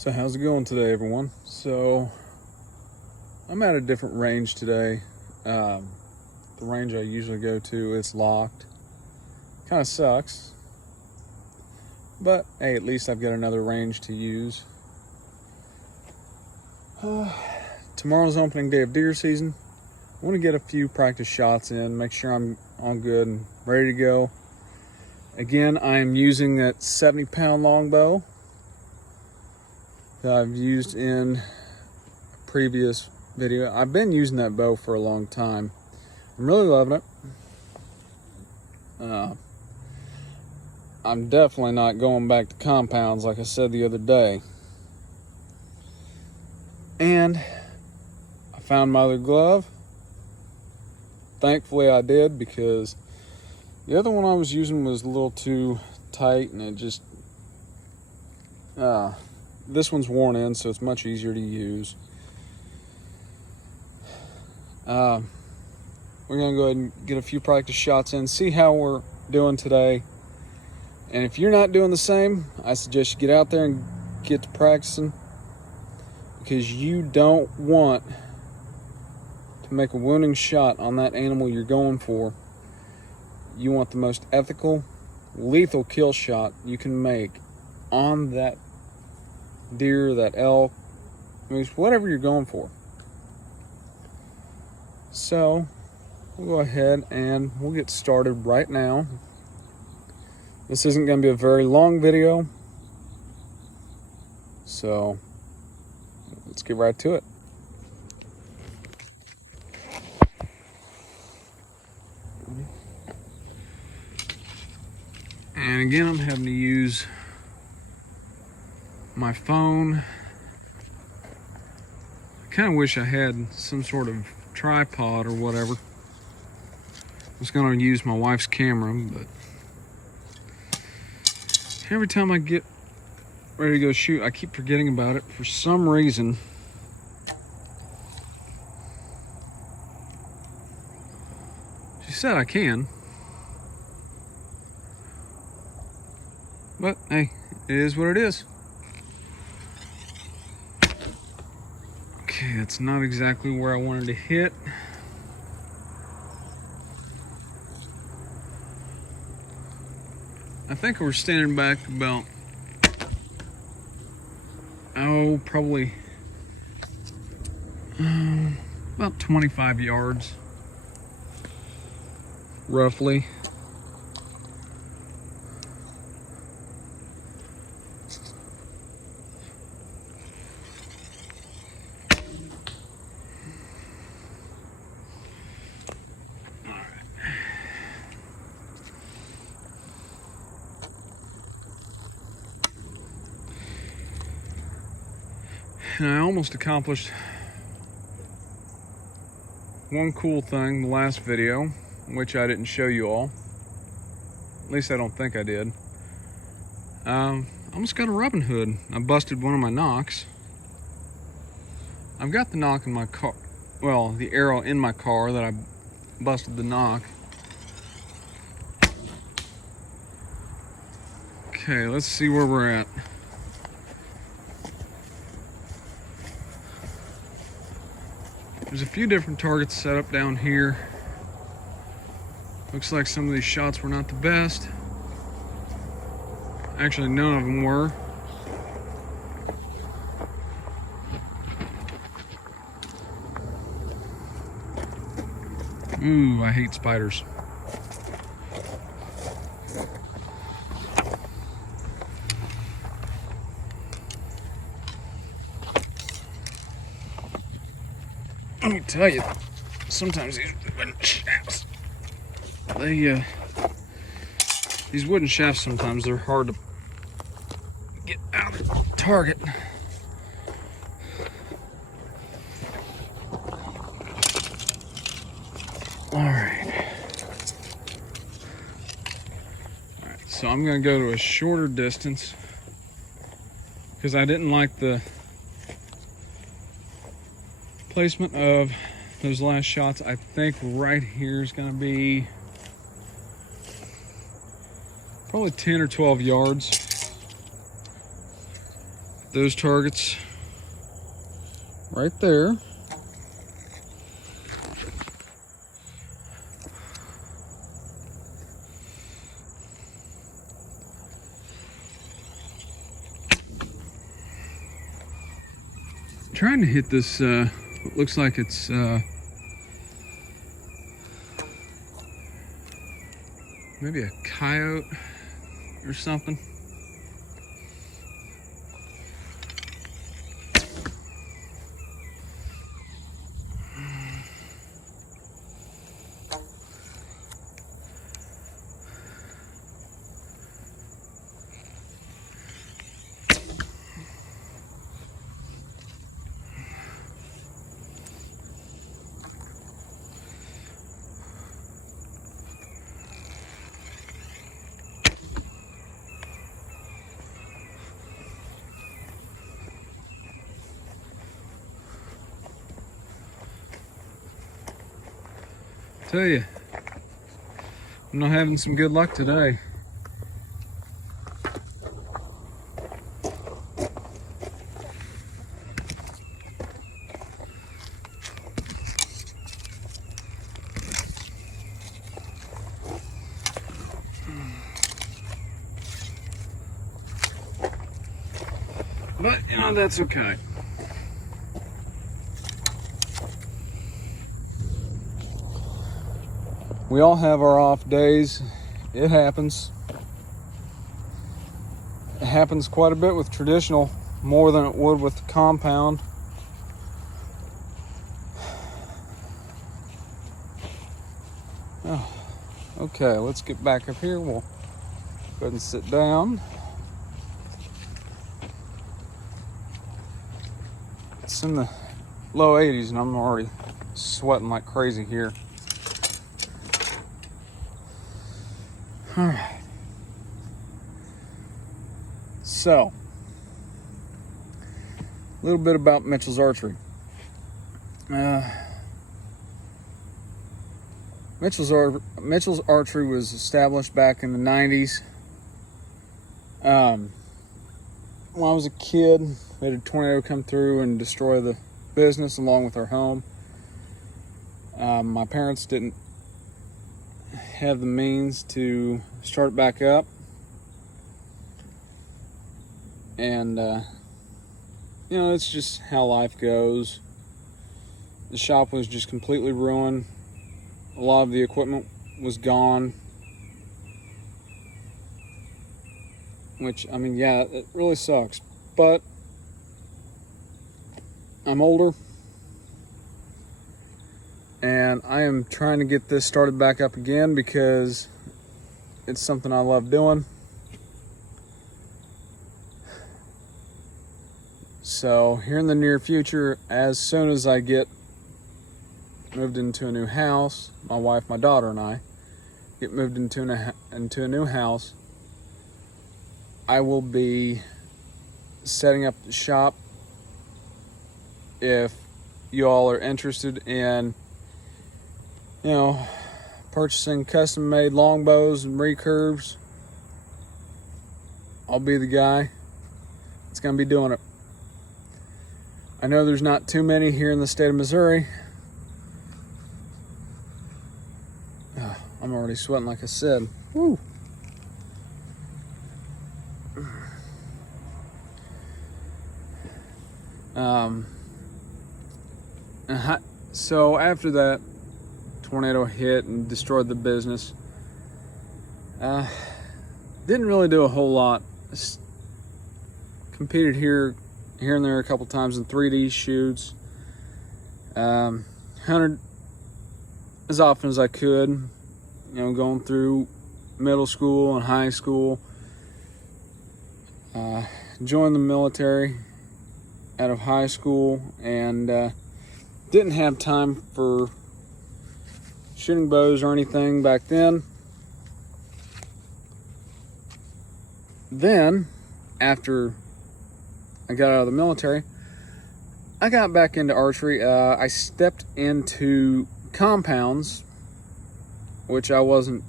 So how's it going today, everyone? So I'm at a different range today. The range I usually go to is locked. Kind of sucks, but hey, at least I've got another range to use. Tomorrow's opening day of deer season. I want to get a few practice shots in, make sure I'm all good and ready to go. Again, I am using that 70-pound longbow that I've used in a previous video. I've been using that bow for a long time. I'm really loving it. I'm definitely not going back to compounds like I said the other day. And I found my other glove. Thankfully I did, because the other one I was using was a little too tight, and it just this one's worn in, so it's much easier to use. We're gonna go ahead and get a few practice shots in, see how we're doing today. And if you're not doing the same, I suggest you get out there and get to practicing, because you don't want to make a wounding shot on that animal you're going for. You want the most ethical, lethal kill shot you can make on that deer, that elk, moose, whatever you're going for. So we'll go ahead and we'll get started right now. This isn't going to be a very long video, so let's get right to it. And again, I'm having to use my phone. I kind of wish I had some sort of tripod or whatever. I was going to use my wife's camera, but every time I get ready to go shoot, I keep forgetting about it for some reason. She said I can, but hey, it is what it is. Okay, that's not exactly where I wanted to hit. I think we're standing back about, probably about 25 yards, roughly. And I almost accomplished one cool thing the last video, which I didn't show you all. At least I don't think I did. I almost got a Robin Hood. I busted one of my knocks. I've got the knock in my car, well, the arrow in my car that I busted the knock. Okay, let's see where we're at. There's a few different targets set up down here. Looks like some of these shots were not the best. Actually, none of them were. Ooh, I hate spiders. Let me tell you, sometimes these wooden shafts, these wooden shafts, sometimes they're hard to get out of the target. All right, so I'm gonna go to a shorter distance because I didn't like the placement of those last shots. I think right here is going to be probably 10 or 12 yards. those targets right there. Trying to hit this, it looks like it's maybe a coyote or something. Tell you, I'm not having some good luck today. But, you know, that's okay. We all have our off days. It happens. It happens quite a bit with traditional, more than it would with the compound. Oh, okay, let's get back up here. We'll go ahead and sit down. It's in the low 80s and I'm already sweating like crazy here. All right. So, a little bit about Mitchell's Archery. Mitchell's Archery was established back in the 90s. When I was a kid, we had a tornado come through and destroy the business along with our home. My parents didn't have the means to start it back up. And, you know, it's just how life goes. The shop was just completely ruined. A lot of the equipment was gone. Which, I mean, yeah, it really sucks. But I'm older. And I am trying to get this started back up again because it's something I love doing. So here in the near future, as soon as I get moved into a new house, my wife, my daughter, and I get moved into a new house, I will be setting up the shop. If you all are interested in, you know, purchasing custom-made longbows and recurves, I'll be the guy that's going to be doing it. I know there's not too many here in the state of Missouri. I'm already sweating like I said. Woo. So after that tornado hit and destroyed the business, didn't really do a whole lot. Competed here and there a couple times in 3D shoots. Hunted as often as I could, you know, going through middle school and high school. Joined the military out of high school and didn't have time for shooting bows or anything back then. Then, after I got out of the military, I got back into archery. I stepped into compounds, which I wasn't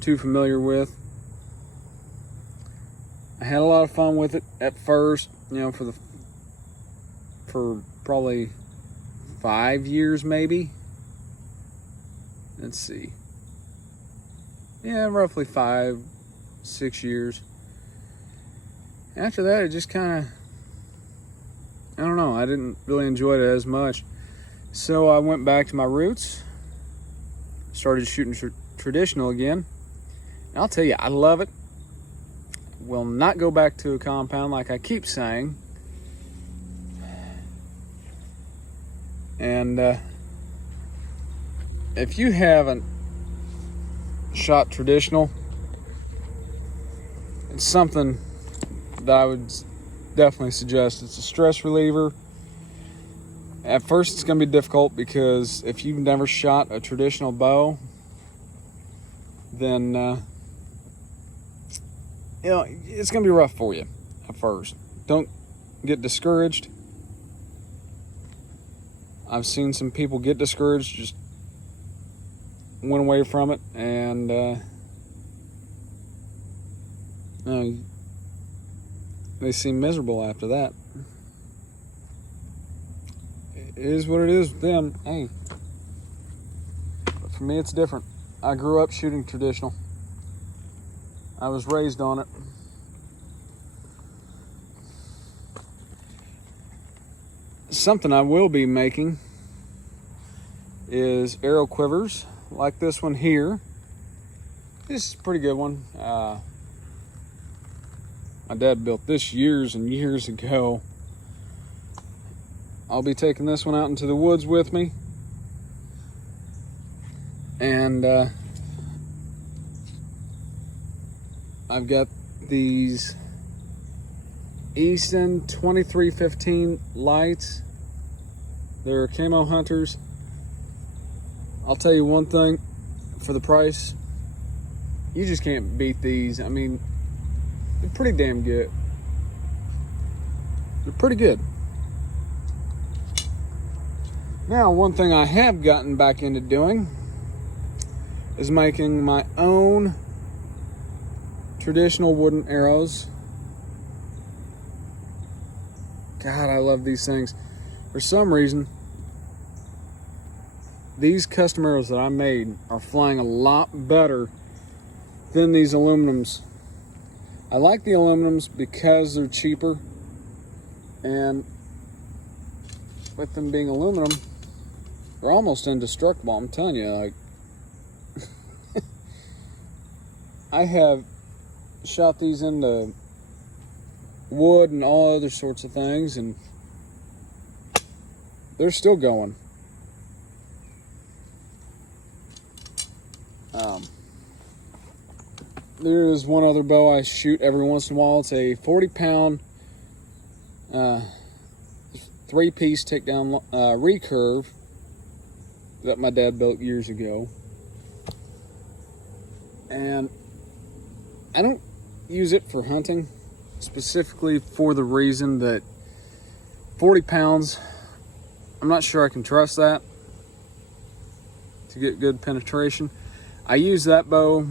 too familiar with. I had a lot of fun with it at first. you know, for probably 5 years, maybe. Let's see. Yeah, roughly 5, 6 years. After that, it just kind of, I don't know, I didn't really enjoy it as much. So I went back to my roots, started shooting traditional again. And I'll tell you, I love it. Will not go back to a compound like I keep saying. And if you haven't shot traditional, it's something that I would definitely suggest. It's a stress reliever. At first it's going to be difficult because if you've never shot a traditional bow, then you know, it's going to be rough for you at first. Don't get discouraged. I've seen some people get discouraged, just went away from it, and they seem miserable after that. It is what it is with them. Hey, but for me, it's different. I grew up shooting traditional. I was raised on it. Something I will be making is arrow quivers like this one here. This is a pretty good one. My dad built this years and years ago. I'll be taking this one out into the woods with me. And I've got these Easton 2315 lights. They're camo hunters. I'll tell you one thing, for the price, you just can't beat these. I mean, they're pretty damn good. They're pretty good. Now, one thing I have gotten back into doing is making my own traditional wooden arrows. God, I love these things. For some reason, these custom arrows that I made are flying a lot better than these aluminums. I like the aluminums because they're cheaper, and with them being aluminum, they're almost indestructible. I'm telling you, like, I have shot these into wood and all other sorts of things, and they're still going. There is one other bow I shoot every once in a while. It's a 40-pound 3-piece takedown recurve that my dad built years ago. And I don't use it for hunting, specifically for the reason that 40 pounds, I'm not sure I can trust that to get good penetration. I use that bow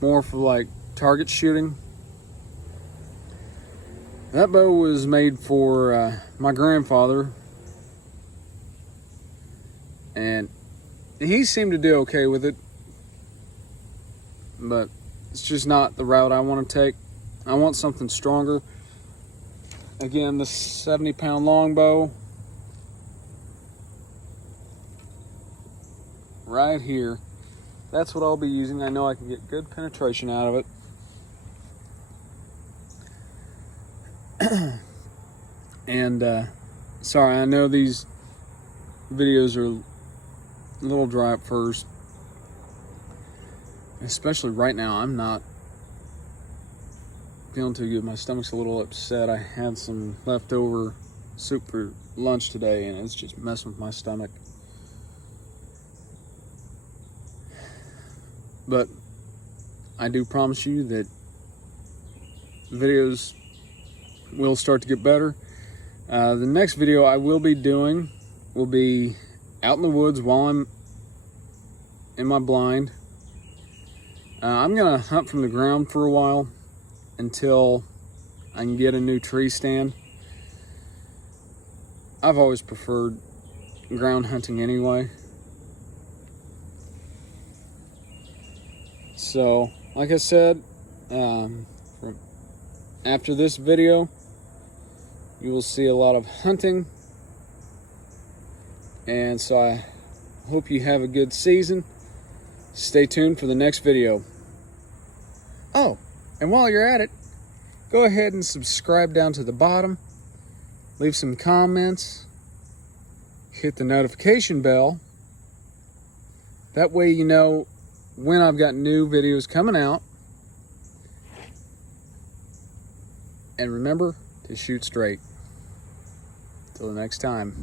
more for like target shooting. That bow was made for my grandfather, and he seemed to do okay with it, but it's just not the route I want to take. I want something stronger. Again, this 70-pound longbow right here, that's what I'll be using. I know I can get good penetration out of it. And sorry, I know these videos are a little dry at first, especially right now. I'm not feeling too good. My stomach's a little upset. I had some leftover soup for lunch today, and it's just messing with my stomach. But I do promise you that videos will start to get better. The next video I will be doing will be out in the woods while I'm in my blind. I'm gonna hunt from the ground for a while until I can get a new tree stand. I've always preferred ground hunting anyway. So, like I said, after this video, you will see a lot of hunting. And so I hope you have a good season. Stay tuned for the next video. Oh, and while you're at it, go ahead and subscribe down to the bottom. Leave some comments. Hit the notification bell. That way you know when I've got new videos coming out. And remember to shoot straight. Till the next time.